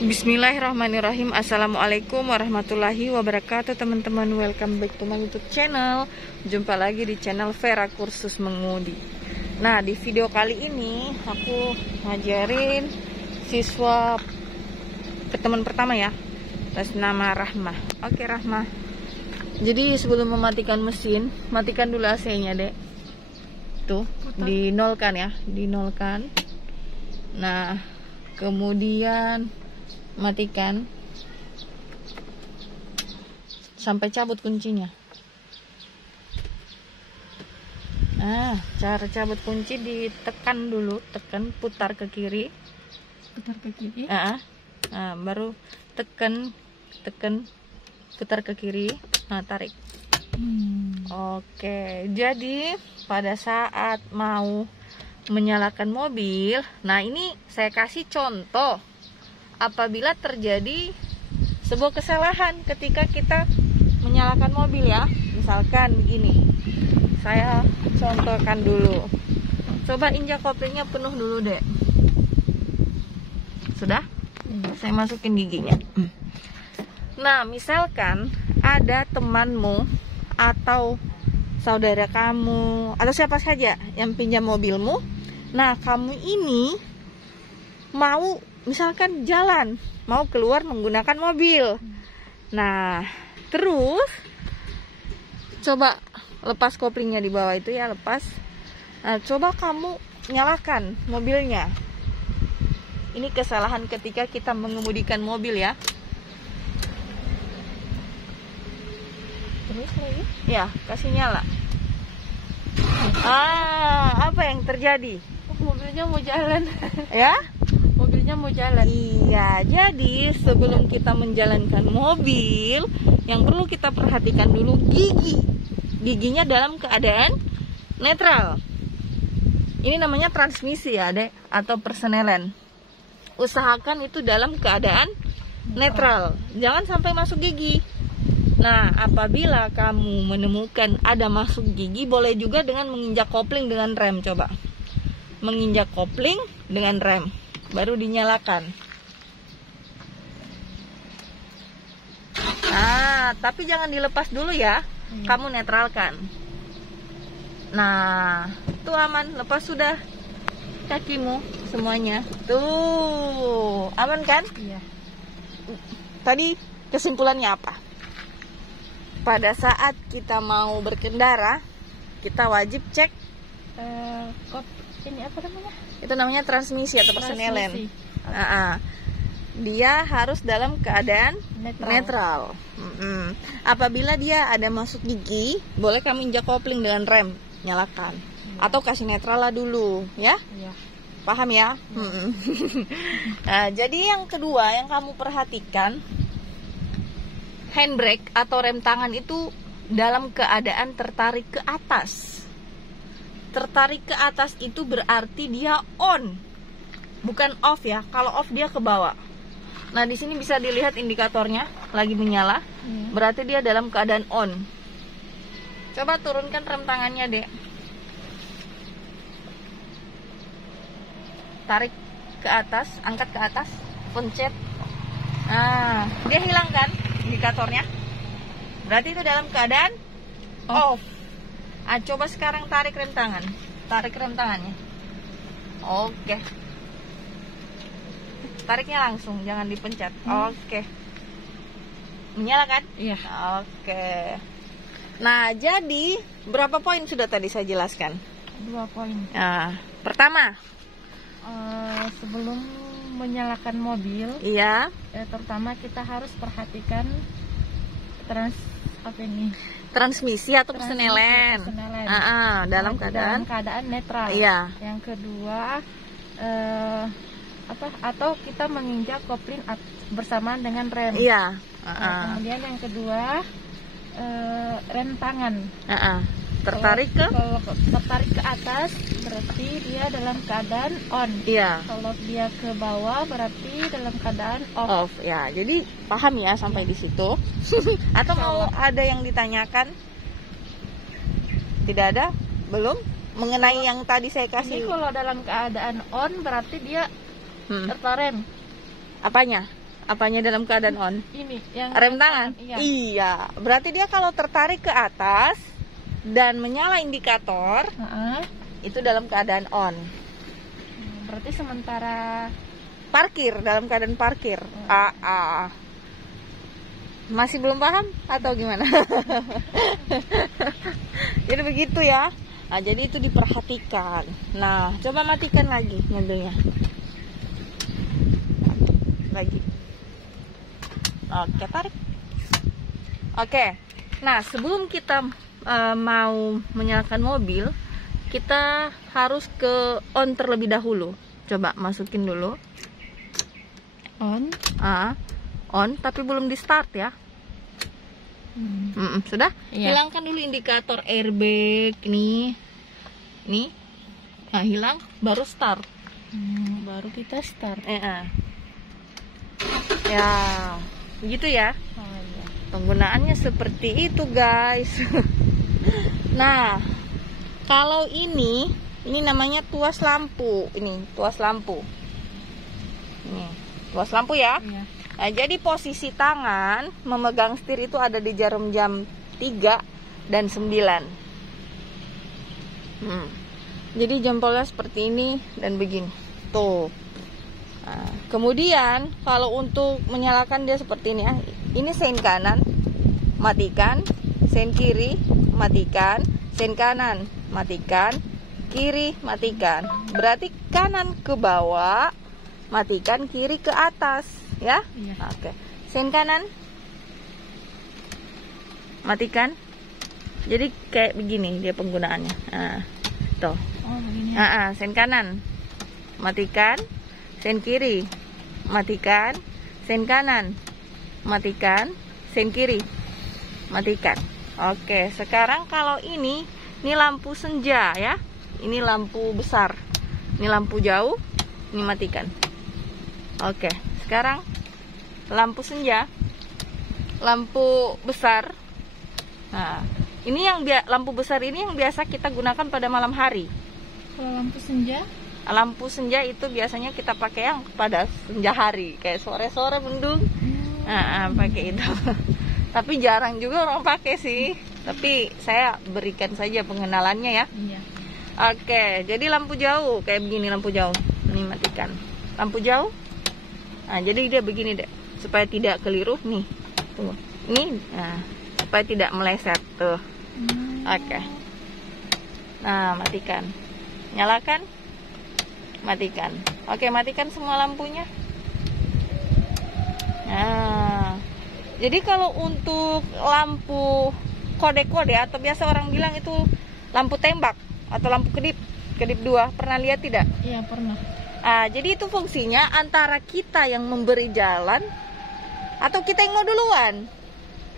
Bismillahirrahmanirrahim. Assalamualaikum warahmatullahi wabarakatuh, teman-teman. Welcome back to my YouTube channel. Jumpa lagi di channel Vera Kursus Mengemudi. Nah, di video kali ini aku ngajarin siswa teman pertama ya, atas nama Rahmah. Oke Rahmah, jadi sebelum mematikan mesin, matikan dulu AC-nya dek. Tuh, dinolkan ya, dinolkan. Nah, kemudian matikan sampai cabut kuncinya. Nah, cara cabut kunci ditekan dulu, tekan, putar ke kiri, Putar ke kiri. nah, baru tekan, putar ke kiri, nah tarik. Oke, jadi pada saat mau menyalakan mobil, nah ini saya kasih contoh apabila terjadi sebuah kesalahan ketika kita menyalakan mobil ya. Misalkan begini, saya contohkan dulu. Coba injak koplingnya penuh dulu dek. Sudah? Saya masukin giginya. Nah, misalkan ada temanmu atau saudara kamu atau siapa saja yang pinjam mobilmu. Nah, kamu ini mau misalkan jalan, mau keluar menggunakan mobil. Nah, terus coba lepas koplingnya di bawah itu ya, lepas. Nah, coba kamu nyalakan mobilnya. Ini kesalahan ketika kita mengemudikan mobil ya. Terus lagi? Ya, kasih nyala. Apa yang terjadi? Mobilnya mau jalan. Ya? Mobilnya mau jalan. Iya, jadi sebelum kita menjalankan mobil, yang perlu kita perhatikan dulu giginya dalam keadaan netral. Ini namanya transmisi ya dek, atau persneling. Usahakan itu dalam keadaan netral, jangan sampai masuk gigi. Nah, apabila kamu menemukan ada masuk gigi, boleh juga dengan menginjak kopling dengan rem. Coba menginjak kopling dengan rem, baru dinyalakan. Nah, tapi jangan dilepas dulu ya. Kamu netralkan. Nah, tuh aman, lepas sudah kakimu semuanya. Tuh, aman kan? Iya. Tadi kesimpulannya apa? Pada saat kita mau berkendara, kita wajib cek Ini apa namanya? itu namanya transmisi atau persneling. Transmisi. Dia harus dalam keadaan Netral. netral. Apabila dia ada masuk gigi, boleh kami injak kopling dengan rem, nyalakan. Atau kasih netral lah dulu, ya? Iya. Paham ya? Nah, jadi yang kedua yang kamu perhatikan, handbrake atau rem tangan itu dalam keadaan tertarik ke atas. Tertarik ke atas itu berarti dia on, bukan off ya. Kalau off dia ke bawah. Nah, di sini bisa dilihat indikatornya lagi menyala, berarti dia dalam keadaan on. Coba turunkan rem tangannya, dek. Tarik ke atas, angkat ke atas, pencet. Nah, dia hilang kan indikatornya? Berarti itu dalam keadaan off. Coba sekarang tarik rem tangan. Tarik rem tangannya. Oke. Tariknya langsung, jangan dipencet. Oke. Menyala kan? Iya. Oke. Nah, jadi berapa poin sudah tadi saya jelaskan? 2 poin. Nah, pertama, Sebelum menyalakan mobil, iya, pertama kita harus perhatikan transmisi atau persneling. Dalam keadaan netral. Iya. Yang kedua, atau kita menginjak kopling bersamaan dengan rem. Iya. Kemudian yang kedua, rem tangan. Tertarik Kalau tertarik ke atas berarti dia dalam keadaan on. Iya. Kalau dia ke bawah berarti dalam keadaan off. Ya, jadi paham ya sampai di situ. Atau mau ada yang ditanyakan? Tidak ada? Belum? Mengenai yang tadi saya Ini kasih. kalau dalam keadaan on berarti dia tertarem. Apanya? Apanya dalam keadaan on? Ini yang Rem tangan? Iya. Iya. Berarti dia kalau tertarik ke atas dan menyala indikator, itu dalam keadaan on. Berarti sementara Parkir, dalam keadaan parkir. Masih belum paham atau gimana? Jadi begitu ya. Nah, jadi itu diperhatikan. Nah, coba matikan lagi mobilnya. Lagi. Oke, tarik. Oke. Nah, sebelum kita mau menyalakan mobil, kita harus ke on terlebih dahulu. Coba masukin dulu. on. On, tapi belum di start ya. Sudah? Iya. Hilangkan dulu indikator airbag nih. Nah, hilang, baru start. Baru kita start. Ya, begitu ya. Oh, iya. Penggunaannya seperti itu, guys. Nah, kalau ini namanya tuas lampu. Ini tuas lampu. Ini tuas lampu ya. Iya. Nah, jadi posisi tangan memegang setir itu ada di jarum jam 3 dan 9. Jadi jempolnya seperti ini dan begini. Tuh. Nah, kemudian kalau untuk menyalakan dia seperti ini ya. Ini sein kanan, matikan. Sein kiri, matikan. Sein kanan, matikan. Kiri, matikan. Berarti kanan ke bawah, matikan, kiri ke atas. Ya, Iya. Oke. Sein kanan, matikan. Jadi kayak begini dia penggunaannya. Nah, tuh. Oh, begini. Sein kanan, matikan. Sein kiri, matikan. Sein kanan, matikan. Sein kiri, matikan. Oke. Sekarang kalau ini lampu senja ya. Ini lampu besar. Ini lampu jauh. Ini matikan. Oke. Sekarang lampu senja, lampu besar. Nah, ini yang lampu besar ini yang biasa kita gunakan pada malam hari. Kalau lampu senja? Lampu senja itu biasanya kita pakai yang pada senja hari, kayak sore-sore mendung. Pakai itu. Tapi jarang juga orang pakai sih. Tapi saya berikan saja pengenalannya ya. Iya. Oke, jadi lampu jauh kayak begini, lampu jauh. Ini matikan. Lampu jauh. Nah, jadi dia begini deh, supaya tidak keliru nih. Tunggu. Ini, nah, supaya tidak meleset tuh. Oke. Nah, matikan. Nyalakan. Matikan. Oke, matikan semua lampunya. Nah, jadi kalau untuk lampu kode-kode atau biasa orang bilang itu lampu tembak atau lampu kedip 2, pernah lihat tidak? Iya, pernah. Jadi itu fungsinya antara kita yang memberi jalan atau kita yang mau duluan.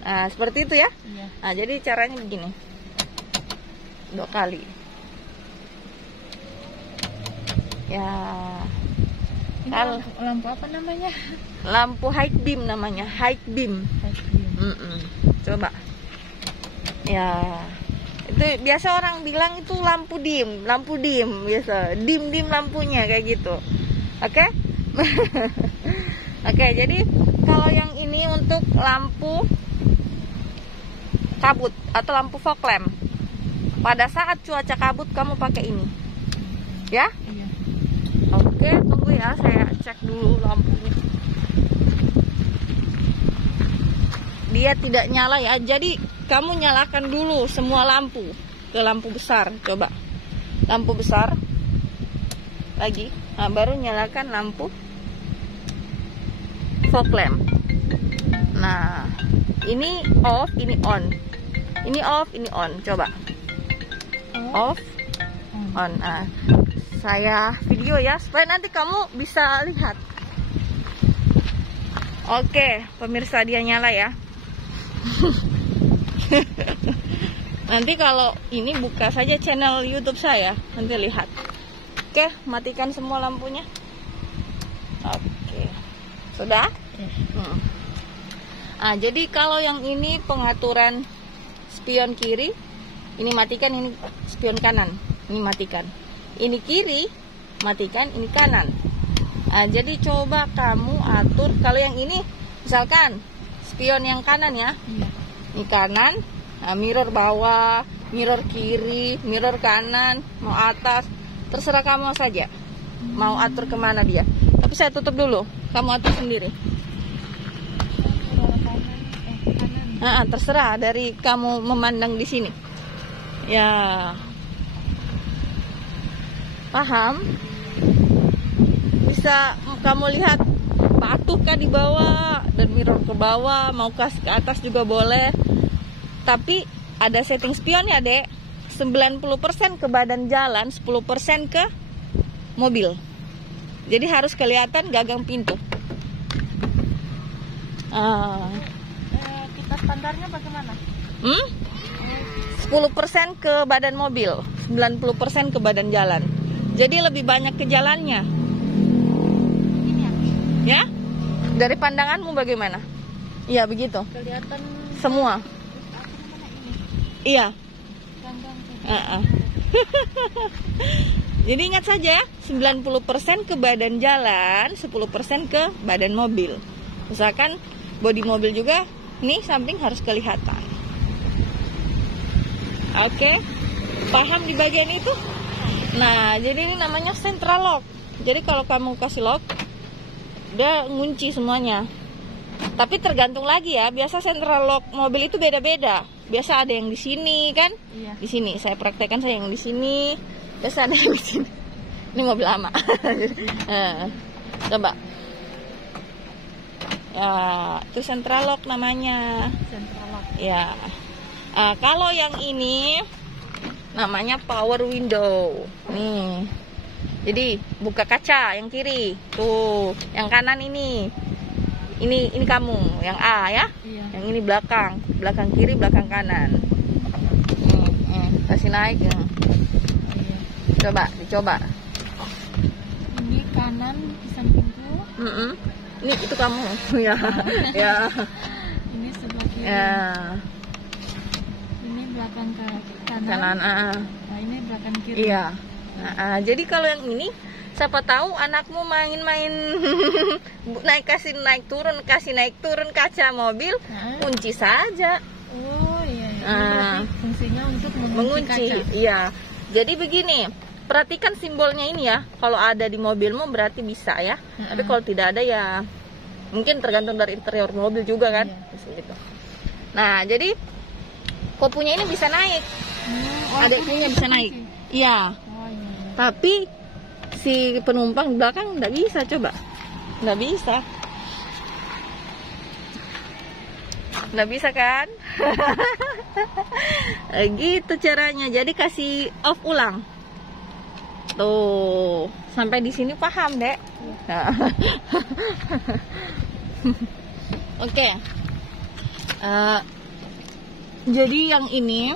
Nah, seperti itu ya. Iya. Nah, jadi caranya begini. 2 kali. Ya. Ini Kalau lampu apa namanya? lampu high beam namanya, high beam. Coba. Ya. Itu biasa orang bilang itu lampu dim biasa. Dim lampunya kayak gitu. Oke? Oke, jadi kalau yang ini untuk lampu kabut atau lampu fog lamp. Pada saat cuaca kabut kamu pakai ini. Ya? Iya. Oke, tunggu ya, saya cek dulu lampunya. Dia tidak nyala ya. Jadi kamu nyalakan dulu semua lampu ke lampu besar. Coba. Lampu besar. Lagi. Nah, baru nyalakan lampu fog lamp. Nah, ini off, ini on. Ini off, ini on. Coba. Off, on. Nah, saya video ya supaya nanti kamu bisa lihat. Oke, pemirsa, dia nyala ya. Nanti kalau ini buka saja channel YouTube saya, nanti lihat. Oke, matikan semua lampunya. Oke, sudah? Jadi kalau yang ini pengaturan spion kiri, ini matikan, ini spion kanan, ini matikan. Ini kiri, matikan, ini kanan. Nah, jadi coba kamu atur. Kalau yang ini misalkan spion yang kanan ya, ini kanan, nah, mirror bawah, mirror kiri, mirror kanan, mau atas, terserah kamu saja mau atur kemana dia. Tapi saya tutup dulu, kamu atur sendiri. Nah, terserah dari kamu memandang di sini ya. Paham? Bisa kamu lihat patuh kah di bawah dan mirror ke bawah, mau ke atas juga boleh. Tapi ada setting spion ya, Dek. 90% ke badan jalan, 10% ke mobil. Jadi harus kelihatan gagang pintu. Kita standarnya bagaimana? 10% ke badan mobil, 90% ke badan jalan. Jadi lebih banyak ke jalannya. Ya? Dari pandanganmu bagaimana? Iya, begitu. Kelihatan Semua. Iya. Jadi ingat saja, 90% ke badan jalan, 10% ke badan mobil. Misalkan bodi mobil juga, nih samping harus kelihatan. Oke, paham di bagian itu? Nah, jadi ini namanya central lock. Jadi kalau kamu kasih lock, udah ngunci semuanya. Tapi tergantung lagi ya. Biasa central lock mobil itu beda-beda. Biasa ada yang di sini kan? Iya. Di sini. Saya praktekkan saya yang di sini. Biasa ada yang di sini. Ini mobil lama. Coba. Ya, itu central lock namanya. Central lock. Ya. Kalau yang ini namanya power window. Nih. Jadi buka kaca yang kiri. Tuh, yang kanan ini. Ini kamu, yang A ya. Iya. Yang ini belakang kiri, belakang kanan. Kasih naik ya. Iya. Dicoba. Ini kanan di sampingku. Ini itu kamu. Ya. Ya. Ini sebelah kiri. Ya. Ini belakang ke kanan. Kanan. Nah, ini belakang kiri. Iya. Jadi kalau yang ini, siapa tahu anakmu main-main kasih naik turun kaca mobil, kunci saja. Oh iya. Berarti fungsinya untuk Mengunci. kaca. Iya. Jadi begini, perhatikan simbolnya ini ya. Kalau ada di mobilmu berarti bisa ya. Tapi kalau tidak ada ya mungkin tergantung dari interior mobil juga kan. Iya. Gitu. Nah, jadi kopunya ini bisa naik. Adiknya bisa naik. Iya. Oh iya. Tapi si penumpang belakang nggak bisa, coba. Nggak bisa. Nggak bisa kan? Gitu caranya. Jadi kasih off ulang. Tuh, sampai di sini paham, Dek? Oke. Jadi yang ini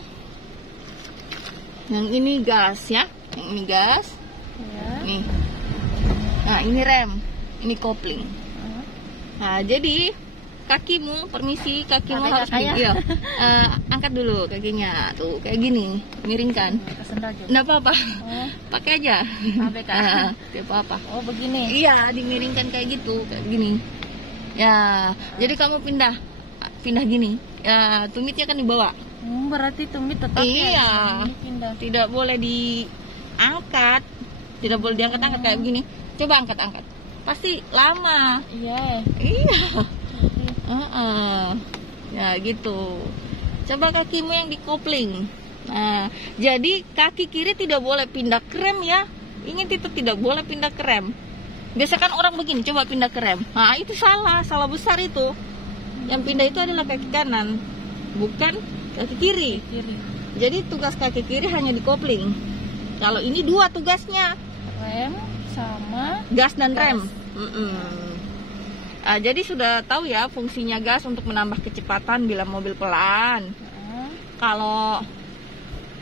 gas ya. Yang ini gas. Ya. Nih. Nah, ini rem, ini kopling. Nah, jadi kakimu harus ya. angkat dulu kakinya. Tuh, kayak gini, miringkan. Enggak apa-apa. Pakai aja. Tidak apa-apa. Oh, begini. Iya, dimiringkan kayak gitu, kayak gini. Ya, jadi kamu pindah gini. Ya, tumitnya kan dibawa. Berarti tumit tetap Iya. ya. Ini pindah. Tidak boleh diangkat. Tidak boleh diangkat-angkat kayak begini. Coba angkat-angkat. Pasti lama. Iya. Iya. Ya gitu. Coba kakimu yang dikopling. Nah, jadi kaki kiri tidak boleh pindah ke rem ya. Ingat itu, tidak boleh pindah ke rem. Biasa kan orang begini, coba pindah ke rem. Nah, itu salah besar itu. Yang pindah itu adalah kaki kanan, bukan kaki kiri. Jadi tugas kaki kiri hanya dikopling. Kalau ini dua tugasnya, Rem sama gas dan rem. Jadi sudah tahu ya fungsinya gas untuk menambah kecepatan bila mobil pelan. Kalau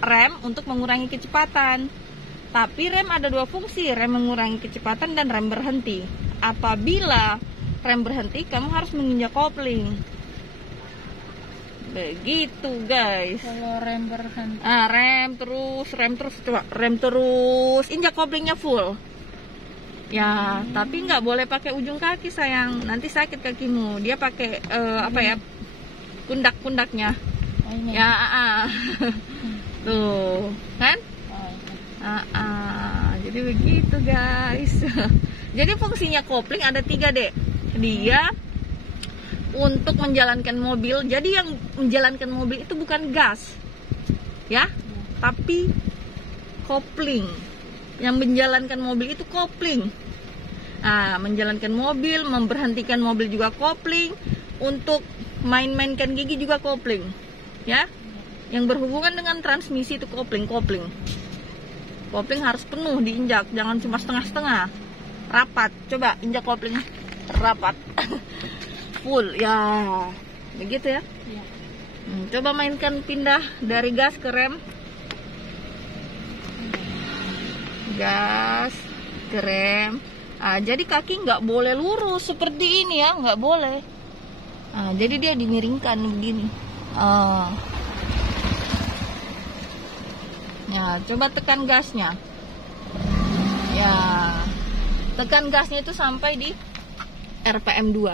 rem untuk mengurangi kecepatan. Tapi rem ada dua fungsi, rem mengurangi kecepatan dan rem berhenti. Apabila rem berhenti, kamu harus menginjak kopling. Begitu guys. Kalau rem berhenti. Rem terus, coba rem terus, injak koplingnya full. Ya, tapi nggak boleh pakai ujung kaki sayang, nanti sakit kakimu. Dia pakai apa ya, pundak-pundaknya. Oh, ini. Ya, tuh, kan? Oh, ini. Jadi begitu guys. Jadi fungsinya kopling ada 3 dek. Dia untuk menjalankan mobil. Jadi yang menjalankan mobil itu bukan gas, ya, tapi kopling. Yang menjalankan mobil itu kopling. Menjalankan mobil, memberhentikan mobil juga kopling, untuk main-mainkan gigi juga kopling, ya. Yang berhubungan dengan transmisi itu kopling. Kopling harus penuh diinjak, jangan cuma setengah-setengah. Rapat, coba injak koplingnya rapat. Full, ya, begitu ya. Iya. Coba mainkan pindah dari gas ke rem. Gas ke rem. Jadi kaki nggak boleh lurus seperti ini ya, nggak boleh. Jadi dia dimiringkan begini. Ya, coba tekan gasnya. Ya, tekan gasnya itu sampai di RPM 2.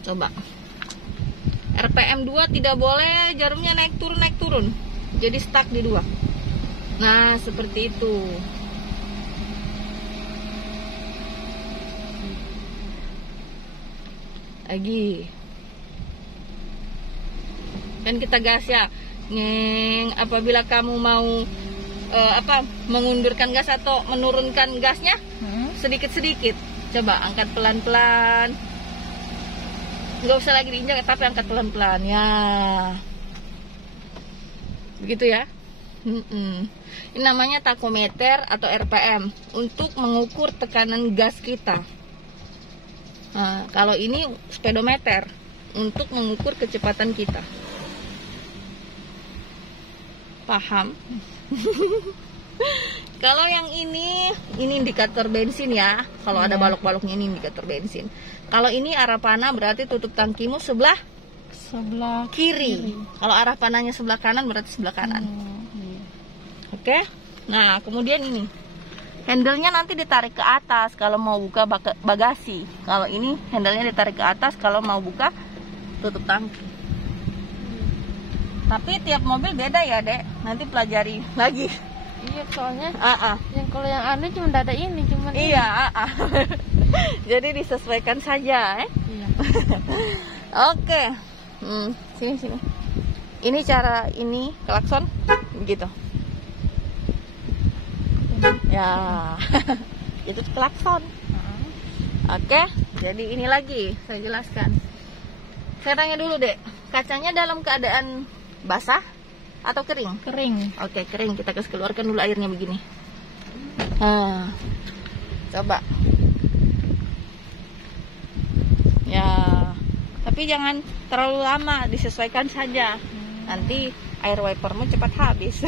Coba. RPM 2 tidak boleh jarumnya naik turun. Jadi stuck di 2. Nah, seperti itu. Lagi. Kan kita gas ya. Apabila kamu mau mengundurkan gas atau menurunkan gasnya sedikit-sedikit. Coba angkat pelan-pelan. Nggak usah lagi diinjak, tapi angkat pelan-pelan ya. Begitu ya. Ini namanya takometer atau RPM untuk mengukur tekanan gas kita. Kalau ini speedometer untuk mengukur kecepatan kita. Paham? Kalau yang ini indikator bensin ya. Kalau ada balok-baloknya ini indikator bensin. Kalau ini arah panah berarti tutup tangkimu sebelah kiri. Kalau arah panahnya sebelah kanan berarti sebelah kanan. Oke? Nah, kemudian ini. Handle-nya nanti ditarik ke atas kalau mau buka bagasi. Kalau ini handle-nya ditarik ke atas kalau mau buka tutup tangki. Tapi tiap mobil beda ya, Dek. Nanti pelajari lagi. Iya, soalnya yang kalau yang aneh cuma ada ini, cuman iya, jadi disesuaikan saja, Iya. Oke. Sini. Ini cara ini klakson begitu. Ya. Itu klakson. Oke, jadi ini lagi saya jelaskan. Saya tanya dulu, Dek. Kacanya dalam keadaan basah atau kering? Kering. Oke, kering. Kita keluarkan dulu airnya begini. Coba. Ya, tapi jangan terlalu lama, disesuaikan saja. Nanti air wipermu cepat habis.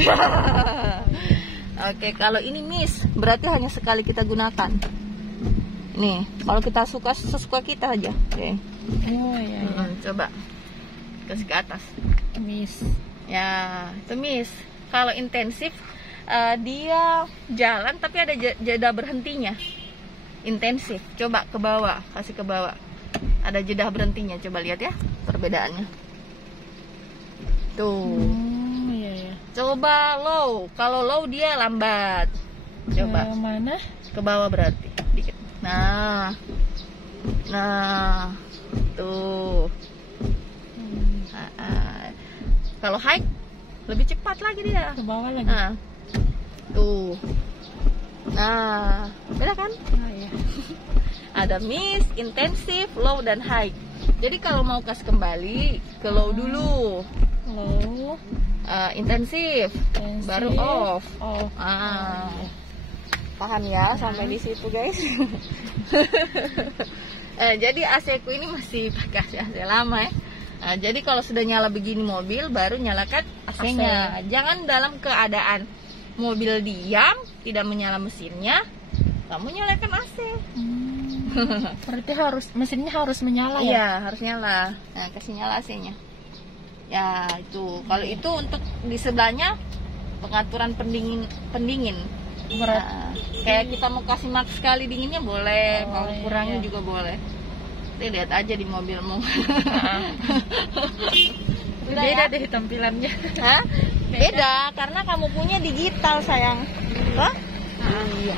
Oke, kalau ini miss, berarti hanya sekali kita gunakan. Nih, kalau kita suka sesuka kita aja. Oke. Oh iya. Coba kasih ke atas. Miss. Ya, itu miss. Kalau intensif dia jalan tapi ada jeda berhentinya. Intensif. Coba ke bawah, kasih ke bawah. Ada jeda berhentinya. Coba lihat ya perbedaannya. Tuh. Iya. Coba low. Kalau low dia lambat. Coba. Mana? Ke bawah berarti. Dikit. Nah. Tuh. Kalau high lebih cepat lagi dia. Ke bawah lagi. Tuh. Nah, beda kan? Iya. Ada miss, intensif, low dan high. Jadi kalau mau kas kembali ke low dulu. Low. Intensif, baru off. Paham ya sampai di situ guys. Jadi AC ku ini masih pakai AC lama ya. Jadi kalau sudah nyala begini mobil baru nyalakan AC-nya. Jangan dalam keadaan mobil diam, tidak menyala mesinnya, kamu nyalakan AC. Berarti mesinnya harus menyala ya? Iya, harus nyala. Nah, kasih nyala AC-nya. Ya, itu. Kalau itu untuk di sebelahnya pengaturan pendingin. Berat. Kayak kita mau kasih max sekali dinginnya boleh, mau iya, kurangin iya. juga boleh. Nanti lihat aja di mobilmu. Udah Beda ya? deh tampilannya. Hah? Beda, karena kamu punya digital sayang. Hah? Iya.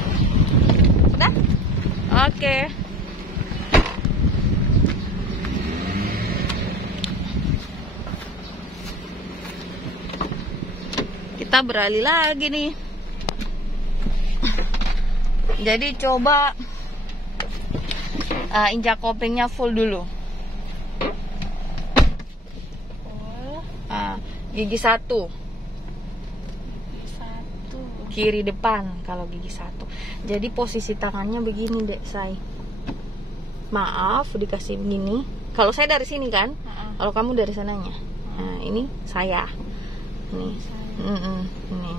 Udah? Oke. Kita beralih lagi nih. Jadi coba injak kopengnya full dulu. Gigi 1 Satu. kiri depan kalau gigi 1. Jadi posisi tangannya begini dek say. Maaf dikasih begini. Kalau saya dari sini kan, kalau kamu dari sananya. Nah ini saya. Nih. Ini.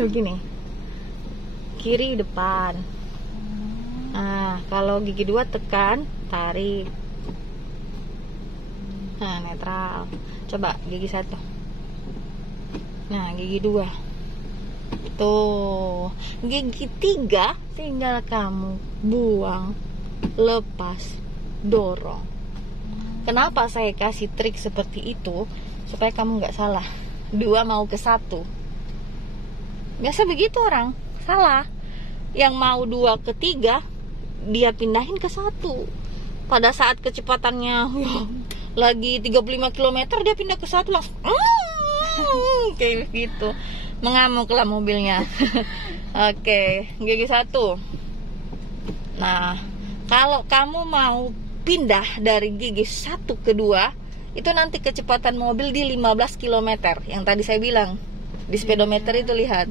Begini. Kiri depan. Nah kalau gigi 2 tekan, tarik. Nah netral. Coba gigi 1. Nah gigi 2. Tuh. Gigi 3 tinggal kamu buang, lepas, dorong. Kenapa saya kasih trik seperti itu? Supaya kamu nggak salah. 2 mau ke 1. Biasa begitu orang salah. Yang mau 2 ke 3 dia pindahin ke 1. Pada saat kecepatannya lagi 35 km dia pindah ke 1 langsung kayak gitu. Mengamuklah mobilnya. Oke, gigi 1. Nah, kalau kamu mau pindah dari gigi 1 ke 2, itu nanti kecepatan mobil di 15 km. Yang tadi saya bilang di speedometer itu lihat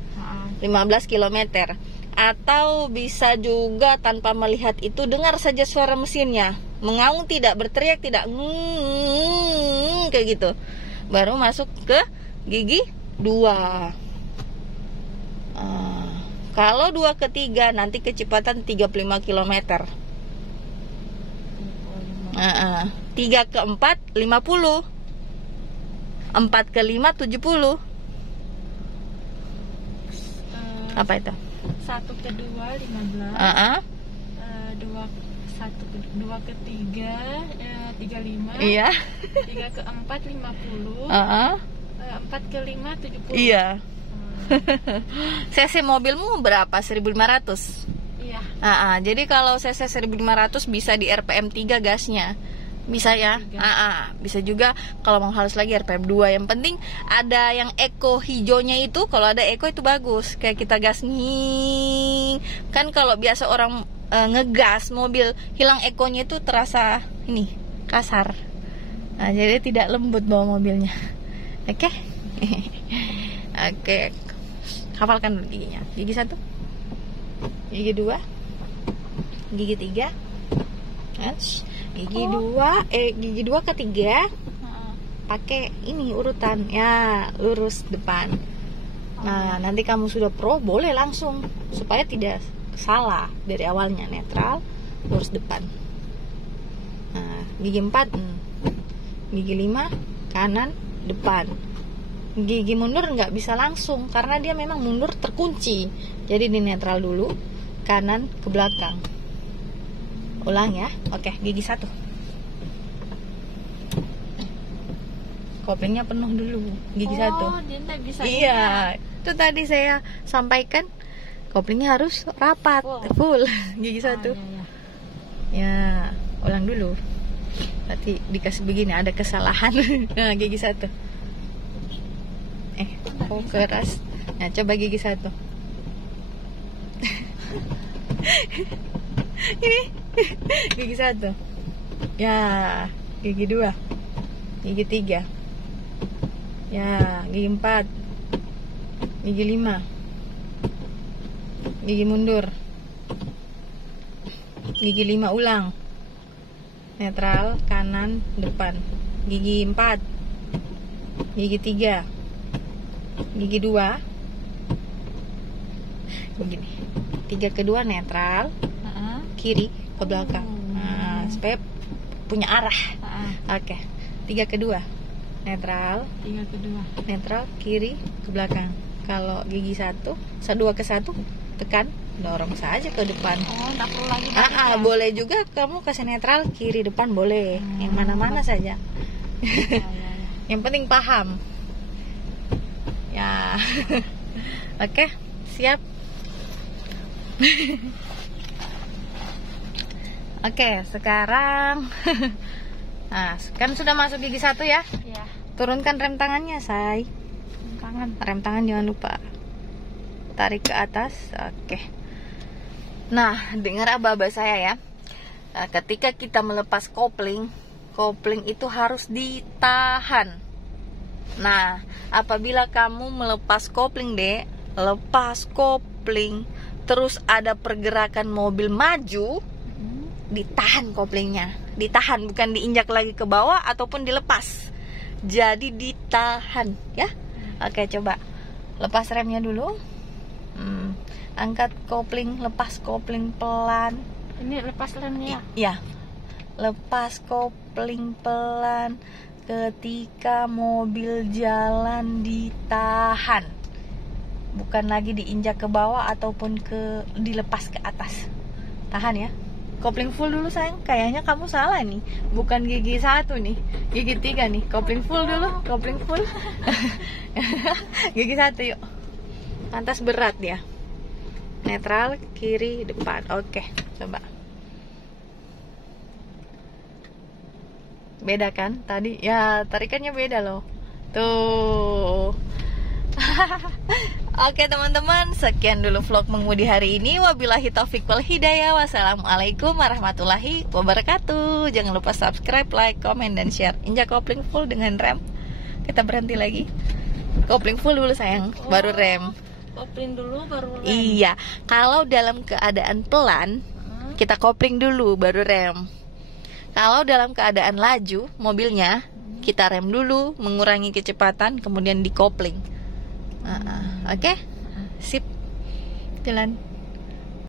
15 km. Atau bisa juga tanpa melihat itu, dengar saja suara mesinnya, mengaung tidak, berteriak tidak, kayak gitu. Baru masuk ke gigi 2. Kalau 2 ke 3 nanti kecepatan 35 km. 3 ke 4 50. 4 ke 5 70. Apa itu? 1 ke 2 15. 2 ke 3 35. Iya. 3 ke 4 50. 4 ke 5 70. Iya. CC mobilmu berapa? 1500. Iya. Jadi kalau CC 1500 bisa di RPM 3 gasnya. Bisa ya? Bisa juga kalau mau halus lagi RPM 2. Yang penting ada yang eco hijaunya itu. Kalau ada eco itu bagus. Kayak kita gas nih. Kan kalau biasa orang ngegas mobil hilang ekonya itu terasa ini kasar. Nah, jadi tidak lembut bawa mobilnya. Oke? Oke. Hafalkan dulu giginya. Gigi 1, gigi 2, gigi 3, gigi 2 ke 3 pakai ini urutan ya, lurus depan. Nah nanti kamu sudah pro boleh langsung supaya tidak salah dari awalnya, netral, lurus depan. Nah gigi 4, gigi 5 kanan depan. Gigi mundur nggak bisa langsung karena dia memang mundur terkunci. Jadi di netral dulu, kanan ke belakang. Ulang ya. Oke, gigi 1. Kopengnya penuh dulu. Gigi 1. Dia nggak bisa. Iya, itu tadi saya sampaikan. Koplingnya harus rapat, full. Gigi 1. Ya, ulang dulu. Berarti dikasih begini, ada kesalahan. Nah, gigi 1. Keras. Nah, coba gigi 1. Ini gigi 1. Ya, gigi 2. Gigi 3. Ya, gigi 4. Gigi 5. Gigi mundur. Gigi 5 ulang. Netral, kanan, depan. Gigi 4. Gigi 3. Gigi 2. Begini. 3 ke 2 netral. Kiri ke belakang. Nah, supaya punya arah. Oke. 3 ke 2 netral. 3 ke 2 netral, kiri ke belakang. Kalau gigi satu, dua ke satu, tekan, dorong saja ke depan. Oh, nggak perlu lagi balik ya? Boleh juga kamu kasih netral, kiri depan boleh, yang mana-mana saja. Ya. Yang penting paham. Ya. Oke, siap. Oke, sekarang nah, kan sudah masuk gigi satu ya. Ya. Turunkan rem tangannya, say. Rem tangan jangan lupa. Tarik ke atas. Oke. Nah, dengar aba-aba saya ya. Nah, ketika kita melepas kopling itu harus ditahan. Nah, apabila kamu melepas kopling, Dek, lepas kopling, terus ada pergerakan mobil maju, ditahan koplingnya. Ditahan, bukan diinjak lagi ke bawah ataupun dilepas. Jadi ditahan, ya. Oke, coba lepas remnya dulu. Angkat kopling, lepas kopling pelan. Ini lepas remnya. Iya. Lepas kopling pelan. Ketika mobil jalan, ditahan. Bukan lagi diinjak ke bawah ataupun dilepas ke atas. Tahan ya. Kopling full dulu sayang. Kayaknya kamu salah nih. Bukan gigi satu nih, gigi 3 nih. Kopling full dulu. Kopling full. Gigi satu yuk. Pantas berat ya. Netral, kiri, depan. Oke, coba. Beda kan tadi? Ya, tarikannya beda loh. Tuh. Oke teman-teman, sekian dulu vlog mengemudi hari ini. Wabillahi taufiq wal hidayah. Wassalamualaikum warahmatullahi wabarakatuh. Jangan lupa subscribe, like, comment, dan share. Injak kopling full dengan rem. Kita berhenti lagi. Kopling full dulu sayang, baru rem. Kopling dulu baru rem. Iya, kalau dalam keadaan pelan, kita kopling dulu baru rem. Kalau dalam keadaan laju mobilnya, kita rem dulu, mengurangi kecepatan, kemudian dikopling. Oke, sip, jalan.